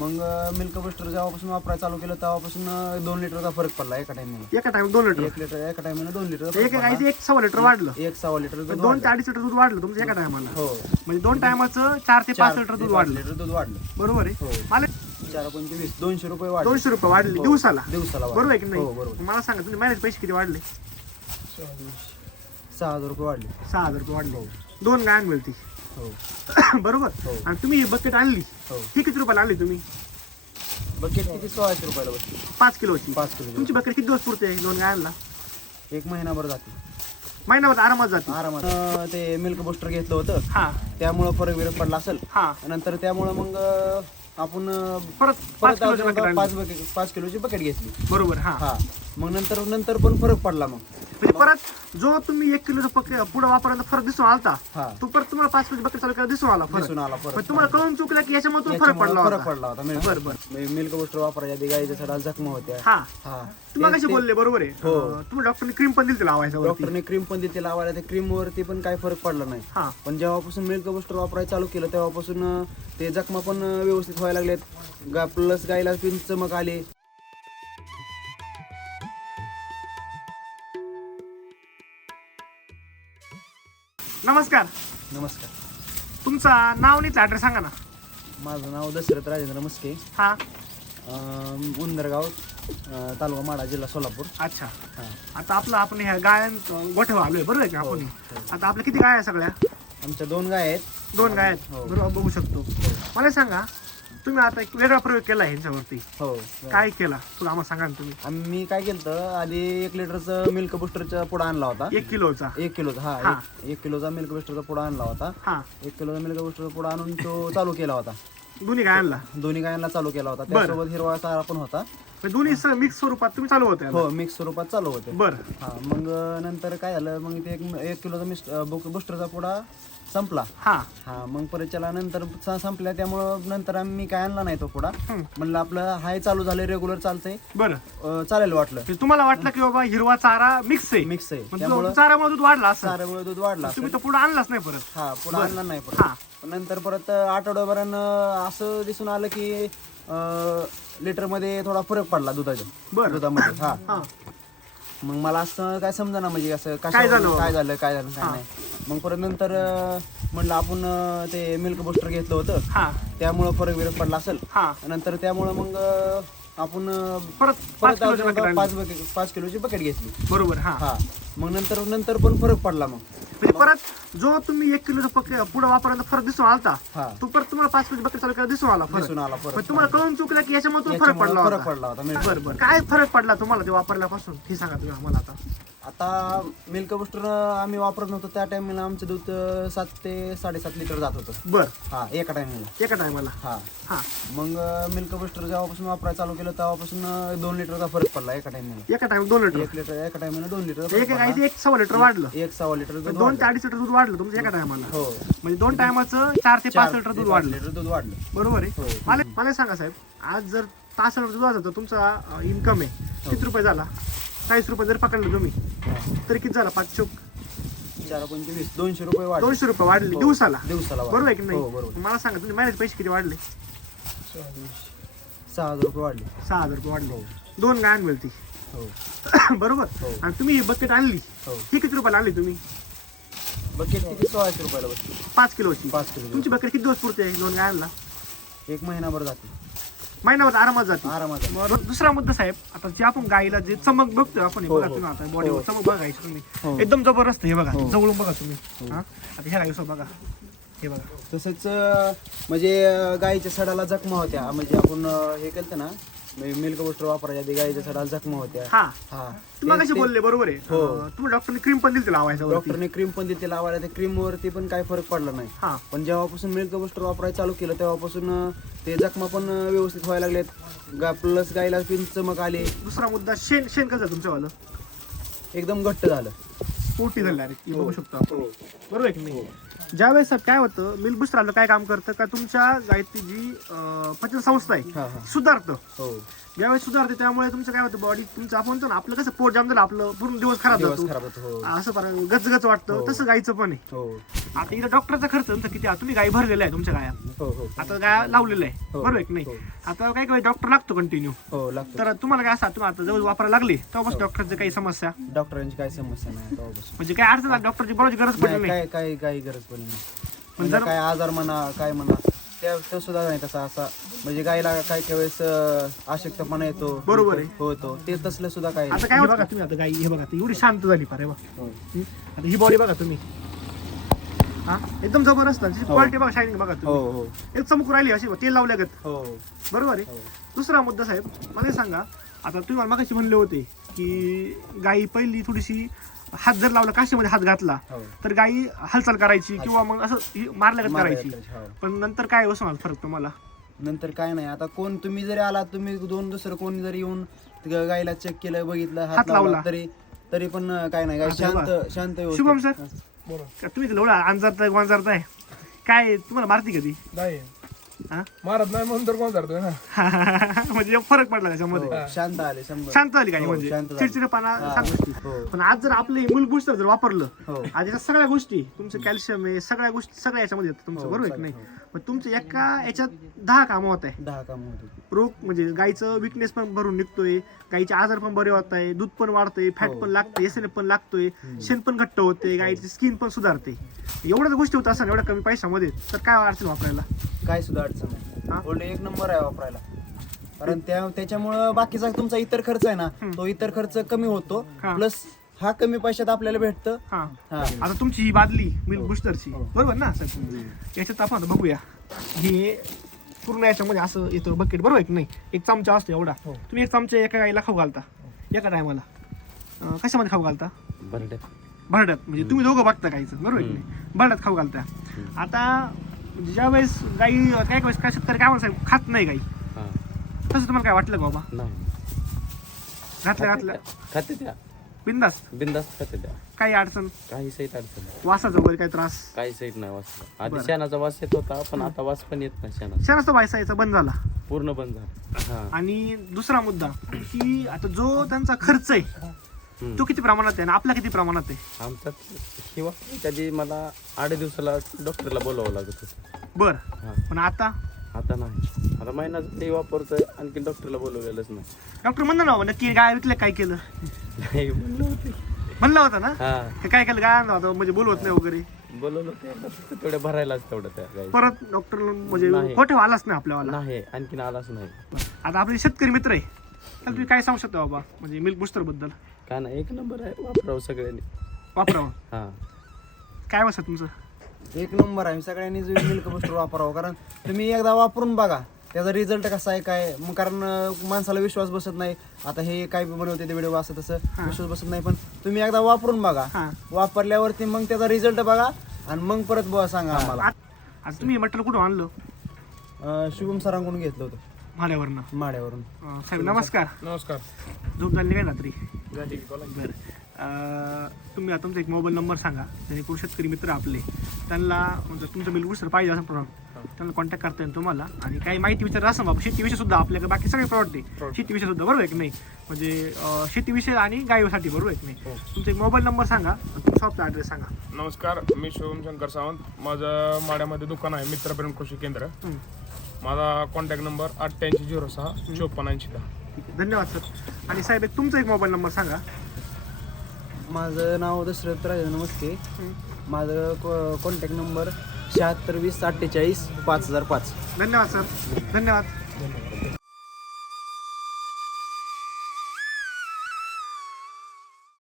मग milk booster जेव्हापासून वापरायला चालू केलं तेव्हापासून दोन लिटरचा फरक पडला एका टाइमला एका टाइम दोन लिटर? एक लिटर एका टाइमला दोन लिटर एक गाईचं एक सव्वा लिटर वाढलं. एक सहा लिटर दूध दोन. ते अडीच लिटर दूध वाढलं तुमचं एका टायमाला हो. म्हणजे दोन टायमाचं चार ते पाच लिटर दूध वाढलं. लिटर दूध वाढलं. बरोबर आहे. हो. मला चार पंचवीस दोनशे रुपये वाढले. दोनशे रुपये वाढले. हो. दिवसाला? दिवसाला. बरोबर आहे की हो नाही बरोबर मला सांगा तुम्ही महिन्याचे पैसे किती वाढले? सहा हजार रुपये वाढले. सहा हजार रुपये वाढले. दोन गाय मिळती हो बरोबर? हो. आणि तुम्ही ही बकेट आणली हो. ही किती रुपयाला आणली तुम्ही? बकेट किती? सोळाशे रुपयाला बसते पाच किलोची. पाच किलो तुमची बकेट किती दिवस पुरते? दोन गायांना एक महिनाभर जाते. महिनाभर आरामात जाते. आरामात. अं, ते मिल्क बुस्टर घेतलं होतं. हा. त्यामुळं फरक विरक पडला असेल. हा. नंतर त्यामुळं मग अं, आपण अं, परत पाच परत किलोची बकेट अजून आणली पाच बकेट पाच किलोची बकेट घेतली. बरोबर हा. हा. मग नंतर नंतर पण फरक पडला मग. म्हणजे परत जो तुम्ही एक किलोचा पक पुढे वापरल्यानंतर फरक दिसून आलता हा. तो परत तुम्हाला पाच किलोची बकेट चालू केला दिसून आला फरक. दिसून आला पण फरक तुम्हाला कळून चुकलं की याच्यामुळे तो फरक पडला फरक होता. पडला होता. मिल्क बरं बरं. मिल्क बुस्टर वापरायच्या आधी गाईच्या सडा जखमा होत्या. हा. हा. कसे बोलले? बरोबर आहे. हो. अं, तुम्ही डॉक्टरने क्रीम पण दिली लावायचा वरती. डॉक्टरने क्रीम पण दिली लावायला. त्या क्रीम वरती पण काही फरक पडला नाही. हा. पण जेव्हापासून मिल्क बुस्टर वापरायला चालू केलं तेव्हापासून अं, ते जखमा पण अं, व्यवस्थित व्हायला लागलेत. प्लस गायला पण चमक आली. नमस्कार. नमस्कार. तुमचा नाव नीच ऍड्रेस सांगा ना. माझं नाव दशरथ राजेंद्र मस्के. हा. अं, उंदरगाव अं, तालुका माडा जिल्हा सोलापूर. अच्छा. हा. आता आपलं आपण ह्या गायन गोठ्यावर आलोय बरोबर आहे का आपण? आता आपल्या किती गाय आहे सगळ्या? आमच्या दोन गाय आहेत. दोन गाय आहेत. हो. बरोबर बघू शकतो. मला सांगा तुम्ही आता एक वेगळा प्रयोग केला ह्यांच्यावरती. हो काय केला? तुला आम्हाला सांगा ना तुम्ही. आम्ही काय केलं आधी एक लिटरचं मिल्क बुस्टरचा पुडा आणला होता. एक किलोचा. एक किलोचा हा हा. एक- एक किलोचा मिल्क बुस्टरचा पुडा आणला होता. हा. एक किलोचा मिल्क बुस्टरचा पुडा आणून तो चालू केला होता. दोन्ही गायांना दोन्ही गायांना चालू केला होता. त्यासोबत हिरवा चारा पण होता. म्हणजे दोन्ही मिक्स स्वरूपात तुम्ही चालू होते हो मिक्स स्वरूपात चालू होते. बर. हा मग नंतर काय झालं मग ते एक एक किलोचा मिस बुस्टरचा पुडा संपला. हा. हा मग परत त्याला नंतर स- संपल्या त्यामुळं नंतर आम्ही काय आणला नाही तो हम्म. म्हणलं आपलं हाय चालू झालंय रेग्युलर चालतंय. बर. अं, चालेल वाटलं. तुम्हाला वाटलं की बाबा हिरवा चारा मिक्स आहे. मिक्स आहे. पण त्यामुळं तो चारामुळे दूध वाढला असं चाऱ्यामुळे दूध वाढला तुम्ही तो पुढे आणलाच नाही परत. हा पुढे आणला नाही परत हा. पण नंतर परत आठवड्याभरानं असं दिसून आलं की लिटरमध्ये थोडा फरक पडला दुधाच्या. बरं. दुधामध्ये हा. हा. मग मला असं काय समजा ना म्हणजे असं काय झालं? काय झालं काय झालं काय नाही. मग परत नंतर अं, म्हणलं आपण ते मिल्क बुस्टर घेतलं होतं. हा. त्यामुळं फरक विरक पडला असेल. हा. नंतर त्यामुळं मग आपण परत परत. पाच पाच किलोची बकेट घेतली. बरोबर हा. मग नंतर नंतर पण फरक पडला मग. म्हणजे परत जो तुम्ही एक किलोचा पक पुढे वापरल्यानंतर फरक दिसून आलता हा. तो परत तुम्हाला पाच किलोची बकेट चालू केला दिसून आला दिसून आला पण फरक तुम्हाला कळून चुकलं की याच्यामुळे फरक पडला फरक होता. पडला होता मिल्क बरं बरं. काय फरक पडला तुम्हाला ते वापरल्यापासून? हे सांगा तुम्ही आम्हाला आता. आता मिल्क बुस्टर आम्ही वापरत नव्हतो त्या टाइमला आमचं दूध सात ते साडेसात लिटर जात होतं. बर. हा एका टाइमला एका टायमाला हा. हा. मग मिल्क बुस्टर जेव्हापासून वापरायला चालू केलं तेव्हापासून दोन लिटरचा फरक पडला एका टाइमला एका टाइम दोन लिटर. एक लिटर एका टाइमला दोन लिटर एक एक सव्वा लिटर वाढलं. एक सहा लिटर दूध दोन ते. अडीच लिटर दूध वाढलं तुमचं एका टायमाला हो. म्हणजे दोन टायमाचं चार ते पाच लिटर दूध वाढलं. लिटर दूध वाढलं. बरोबर आहे? हो. मला मला सांगा साहेब आज जर तासाला दूध वाजत तर तुमचा इन्कम आहे. किती रुपये झाला? चाळीस रुपये जर पकडलं तुम्ही हा. तरी किती झाला? पाच चोक? चार पंचवीस. दोनशे रुपये वाढले. दोनशे रुपये वाढले. हो. दिवसाला? दिवसाला बरोबर आहे की. हो नाही बरोबर. मला सांगा तुम्ही महिन्याचे पैसे किती वाढले? सहा हजार रुपये वाढले. सहा हजार रुपये वाढले. हो. दोन गायन मिळती हो. बरोबर? हो. आणि तुम्ही ही बकेट आणली. हो. ही किती रुपयाला आणली तुम्ही? बकेट किती? सोळाशे रुपयाला बसते पाच किलोची. पाच किलो. तुमची बकेट किती दिवस पुरते? दोन गायांना एक महिनाभर जाते. महिनाभर आरामात जाते. आरामात मग दुसरा मुद्दा साहेब आता जे आपण गाईला जे चमक बघतोय आपण हे हो, बघा हो. तुम्ही आता बॉडीवर हो. चमक बघायची तुम्ही. एकदम जबरदस्त हे बघा. जवळून बघा तुम्ही. हा. आता ह्या बघा. हे बघा. तसंच अं, म्हणजे अं, गाईच्या सडाला जखमा होत्या. म्हणजे आपण अं, हे केलं ना मिल्क बुस्टर वापरायच्या आधी गाईच्या सडाला जखमा होत्या. हा. हा. तुम्हाला ते- कशी बोलले बरोबर आहे. हो. अं, तुम्ही डॉक्टरने क्रीम पण दिली लावायचं वरती. डॉक्टरने क्रीम पण दिली लावायला त्या क्रीम वरती पण काही फरक पडला नाही. हा. पण जेव्हापासून मिल्क बुस्टर वापरायला चालू केलं तेव्हापासून अं, ते जखमा पण अं, व्यवस्थित व्हायला लागलेत. गा प्लस गाईला पण चमक आली. दुसरा मुद्दा शेण शेण कसं आहे तुमच्यावालं? एकदम घट्ट झालं. पोटी झाली direct. हे बघू शकतो आपण. बरोबर आहे की नाही? ज्यावेळेस साहेब काय होतं मिल्क बुस्टर आपलं काय काम करतं का तुमच्या गायची जी पचन संस्था आहे सुधारतं. हो. ज्यावेळेस सुधारते त्यामुळे तुमचं काय होतं बॉडी तुमचं आपण म्हणतो ना आपलं कसं पोट जाम झालं आपलं पूर्ण दिवस खराब जातो. होतो हो. असं गचगच वाटतं हो. तसं गायचं पण आहे. आता इथं डॉक्टरचा खर्च तुमचा किती आहे? तुम्ही गाय भरलेला आहे तुमच्या गाया हो हो आता गाया लावलेल्या आहे हो. बरोबर आहे की नाही हो. आता काय काय डॉक्टर लागतो कंटिन्यू हो लागतो तर तुम्हाला काय असं तुम्हाला आता जवळ वापरायला लागली तेव्हापासून हो. डॉक्टरचं काही समस्या डॉक्टरांची काही समस्या नाही तेव्हापासून म्हणजे काय अडचण आली, डॉक्टरची बोलायची गरज पडली नाही नाही काय काय काही गरज पडली नाही पण म्हणजे जर- काय आजार म्हणा काय म्हणा त्या तो सुद्धा नाही तसा असा म्हणजे गायला काही काही वेळेस अं, अशक्तपणा येतो बरोबर आहे. होतो ते तसलं सुद्धा आता काय बघा तुम्ही आता गाई हे बघा ती एवढी शांत झाली हे बघा. हो. हं? आता ही बॉडी बघा तुम्ही हा? एकदम जबरदस्त हो. क्वालिटी बघा शायनिंग बघा हो तुम्ही. हो एक चमक राहिली अशी तेल लावल्यागत. हो. बरोबर आहे? हो. दुसरा मुद्दा साहेब मला हे सांगा आता तुम्ही मला मागाशी म्हणले होते की गाई पहिली थोडीशी हात जर लावला काशीमध्ये हात घातला हो. तर गाई हालचाल करायची किंवा मग असं ही मारल्यागत करायची. हो. पण नंतर काय वसून आला फरक तुम्हाला? नंतर काय नाही. आता कोण तुम्ही जरी आला तुम्ही दोन दुसरं कोणी जरी येऊन ग- गायला चेक केलं बघितलं हात हात लावला. लावला. तरी तरी पण काय नाही. गाय शांत शांत व्यवस्थित. शुभम सर हा. का तुम्ही एवढा अंजारताय गोंजारताय? काय तुम्हाला मारती कधी नाही. हा? मारत नाही म्हणून तर कोण धरतोय ना म्हणजे फरक पडला त्याच्यामध्ये. हो, शांत आले शंभर. शांत झाली गाई हो, म्हणजे? शांत झाली. चिडचिडेपणा हा. गोष्टी हो. पण आज जर आपले मूल बुस्टर जर वापरलं हो. आज याच्या सगळ्या गोष्टी तुमचं कॅल्शियम आहे सगळ्या गोष्टी सगळ्या याच्यामध्ये येतात तुमचं हो, बरोबर आहे की सगळं, नाही? मग तुमचं एका याच्यात दहा कामं होत आहे दहा काम होते रोग म्हणजे गाईचं विकनेस पण भरून निघतोय गाईचे आजार पण बरे होत आहे दूध पण वाढतंय फॅट हो. पण लागतंय एस पण लागतोय. शेण पण घट्ट होते गाईची स्किन पण सुधारते एवढ्याच गोष्टी होत असतात एवढ्या कमी पैशामध्ये तर काय अडचण वापरायला काय सुद्धा अडचण हा? नाही गोल्ड एक नंबर आहे वापरायला कारण त्या त्याच्यामुळं बाकीचा तुमचा इतर खर्च आहे ना. तो इतर खर्च कमी होतो हा. प्लस हा कमी पैशात आपल्याला भेटतं. हा. हा. आता तुमची ही बादली मिल्क हो. बुस्टरची. हो. बरोबर ना? साहेब याच्यात आपण आता बघूया. हे पूर्ण याच्यामध्ये असं येतं बकेट बरोबर आहे की नाही? एक चमचा असतो एवढा. हो. तुम्ही एक चमचा एका गाईला खाऊ घालता. एका टायमाला. कशामध्ये खाऊ घालता? बरं भरड्यात म्हणजे तुम्ही दोघं बघता गाईचं बरोबर आहे की नाही? भरड्यात खाऊ घालता. आता म्हणजे ज्या वेळेस गाई काय वेळेस काय शेतकरी काय म्हणा साहेब खात नाही गाई. हां. तसं तुम्हाला काय वाटलं का बाबा? नाही. घातल्या घातल्या खाते त्या. बिंदास. बिंदास्त खाते त्या. काही अडचण? काही सईट अडचण नाही. वासाचा वगैरे काही त्रास? काही सईट नाही वासला आधी. शेणाचा वास येत होता पण आता वास पण येत नाही शेणाचा. शनाचा वायसायचा बंद झाला. पूर्ण बंद झाला. हां. आणि दुसरा मुद्दा की आता जो त्यांचा खर्च आहे हम्म. तो किती प्रमाणात आहे आणि आपला किती प्रमाणात आहे? ही वापरायच्या आधी मला आठ दिवसाला डॉक्टरला बोलावं लागत होतं. बर. हां. पण आता आता नाही. आता महिना ते वापरतोय आणखी डॉक्टरला बोलवलेलंच नाही. डॉक्टर म्हणलं ना बाबा, नक्की गाय विकल्या काय केलं? नाही म्हणलं होते. म्हणलं होतं ना? हां. की काय केलं गाय आणलं होतं? म्हणजे बोलवत नाही वगैरे. बोलवलं ते एकदा फक्त तेवढ्या भरायलाच तेवढं त्या गाई परत डॉक्टर म्हणजे नाही. खोटे आलाच नाही आपल्यावाला. नाही आणखीन आलाच नाही. आता आपले शेतकरी मित्र आहे. तर तुम्ही काय सांगू शकता बाबा? म्हणजे मिल्क बुस्टरबद्दल. काय नाही एक नंबर आहे वापरावं सगळ्यांनी. वापरावं. हां. काय वाटतं तुमचं? एक नंबर आहे. सगळ्यांनी मिल्क बुस्टर वापरावं. कारण तुम्ही एकदा वापरून बघा त्याचा रिझल्ट कसा आहे काय मग कारण माणसाला विश्वास बसत नाही. आता हे काय बनवते ते व्हिडिओ असं तसं हा. विश्वास बसत नाही. पण तुम्ही एकदा वापरून बघा. हां. वापरल्यावरती मग त्याचा रिझल्ट बघा आणि मग परत बुवा सांगा आम्हाला. आता तुम्ही मटेरियल कुठं आणलं? अं, शुभम सरांकडून घेतलं होतं. माड्यावरनं माड्यावरून अं, साहेब नमस्कार. नमस्कार. झोप झाली काय रात्री. बरं. तुम्ही आता तुमचा एक मोबाईल नंबर सांगा. जेणेकरून शेतकरी मित्र आपले त्यांना म्हणजे तुमचं बिल सर पाहिजे असं प्रॉडक्ट त्यांना कॉन्टॅक्ट करता येईल तुम्हाला. आणि काही माहिती विचार असं बाबा शेतीविषयी सुद्धा आपल्याकडे बाकी सगळे प्रॉडक्ट आहे. शेतीविषयी सुद्धा बरोबर आहे की नाही? म्हणजे शेतीविषयी आणि गायीसाठी बरोबर आहे की नाही? हो. तुमचा एक मोबाईल नंबर सांगा तुमचा शॉपचा ॲड्रेस सांगा. नमस्कार मी शिवम शंकर सावंत. माझं माड्यामध्ये दुकान आहे मित्रप्रेम कृषी केंद्र. माझा कॉन्टॅक्ट नंबर अठ्ठ्याऐंशी झिरो सहा चोपन्न ऐंशी दहा. ठीक आहे. धन्यवाद सर. आणि साहेब एक तुमचा एक मोबाईल नंबर सांगा. माझं नाव दशरथ राजेंद्र नमस्ते. माझं कॉन्टॅक्ट नंबर शहात्तर वीस अठ्ठेचाळीस पाच हजार पाच. धन्यवाद सर. धन्यवाद.